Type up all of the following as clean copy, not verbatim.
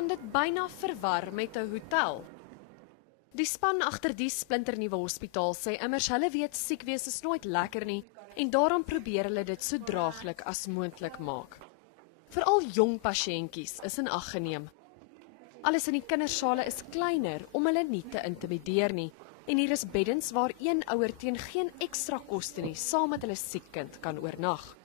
kan dit byna verwar met 'n hotel. Die span agter die splinternuwe hospitaal sê immers hulle weet siek wees is nooit lekker nie en daarom probeer hulle dit so draaglik as moontlik maak. Veral jong pasiëntjies is in ag geneem. Alles in die kindersale is kleiner om hulle nie te intimideer nie en hier is beddens waar een ouer teen geen ekstra koste nie saam met hulle siek kind kan oornag.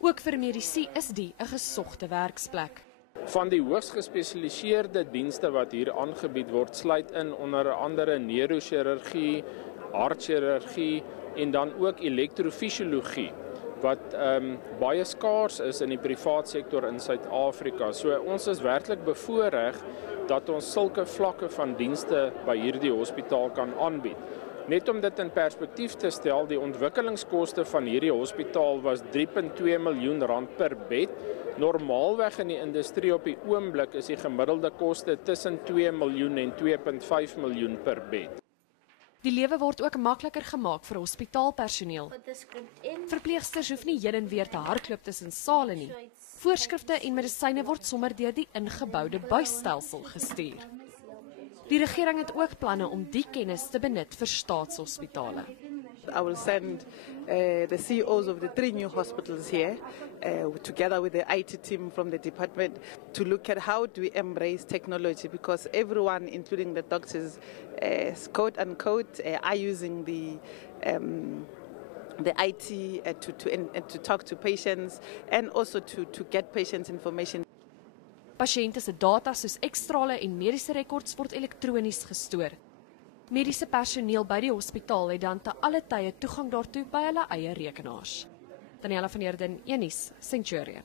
Ook vir medisy is die 'n gesogte werksplek. Van die hoogs gespesialiseerde dienste wat hier aangebied word, sluit in onder andere neurochirurgie, hartchirurgie en dan ook elektrofisiologie wat baie skaars is in die privaat sektor in Suid-Afrika. So ons is werklik bevoorreg dat ons sulke vlakke van dienste by hierdie hospitaal kan aanbied. Net om dit in perspektief te stel, die ontwikkelingskoste van hierdie hospitaal was R3.2 miljoen per bed. Normaalweg in die industrie op die oomblik is die gemiddelde koste tussen 2 miljoen en 2.5 miljoen per bed. Die lewe word ook makliker gemaak vir hospitaalpersoneel. Verpleegsters hoef nie heen en weer te hardloop tussen sale nie. Voorskrifte en medisyne word sommer deur die ingeboude buisstelsel gestuur. Die regering het ook planne om die kennis te benut vir staatshospitale. I will send the CEOs of the 3 new hospitals here, together with the IT team from the department, to look at how do we embrace technology, because everyone, including the doctors, quote unquote, are using the IT to talk to patients and also to get patients information. Pasiënte se data soos ekstrale en mediese rekords word elektronies gestoor. Mediese personeel by die hospitaal het dan te alle tye toegang daartoe by hulle eie rekenaars. Daniela van Heerden, Unies, Centurion.